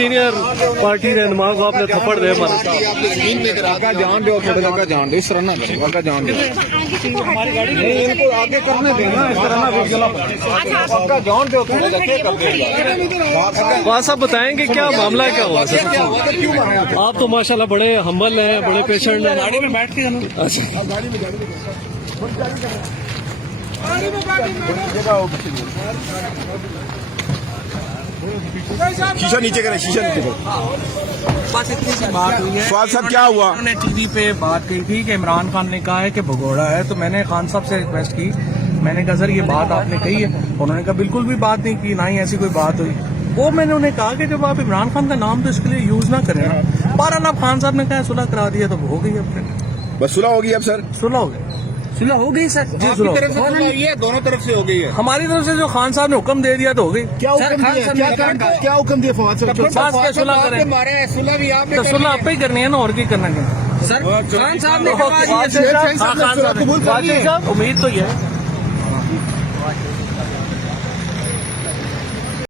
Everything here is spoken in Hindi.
सीनियर पार्टी रहनुमा को आपने थप्पड़ दे मारा। जान दो, थोड़े लड़का जान दो, इस तरह ना करें, लड़का जान दो नहीं, इनको आगे करने देना, इस तरह ना पक्का जान दो, थोड़ा क्या कर देगा। वहाँ सब बताएंगे क्या मामला क्या हुआ सर? आप तो माशाल्लाह बड़े हम्बल हैं, बड़े पेशेंट हैं। गाड़ी में बैठ के अच्छा, शीशा नीचे करें, शीशा नीचे करें। बस इतनी सी बात हुई है। सवाल साहब क्या हुआ? उन्होंने टीवी पे बात की थी कि इमरान खान ने कहा है कि भगोड़ा है, तो मैंने खान साहब से रिक्वेस्ट की, मैंने कहा सर ये बात आपने कही है? उन्होंने कहा बिल्कुल भी बात नहीं की, ना ही ऐसी कोई बात हुई। वो मैंने उन्हें कहा कि जब आप इमरान खान का नाम तो इसके लिए यूज ना करें ना। बहरहाल अब खान साहब ने कहा सुलह करा दिया तो हो गई, अब बस सुलह होगी अब सर? सुलह हो गई, सुलह हो गई सर जी, सुलह तरफ से सुलह हुई है, दोनों तरफ से हो गई है। हमारी तरफ से जो खान साहब ने हुक्म दे दिया तो हो गई। क्या हुक्म दिया? क्या हुक्म दिया फवाद साहब? बस क्या सुलह करें, मारे सुलह भी आपने तो सुलह आप ही करनी है ना, और की करना है सर? खान साहब ने कबूल कर लिया। उम्मीद तो ये है।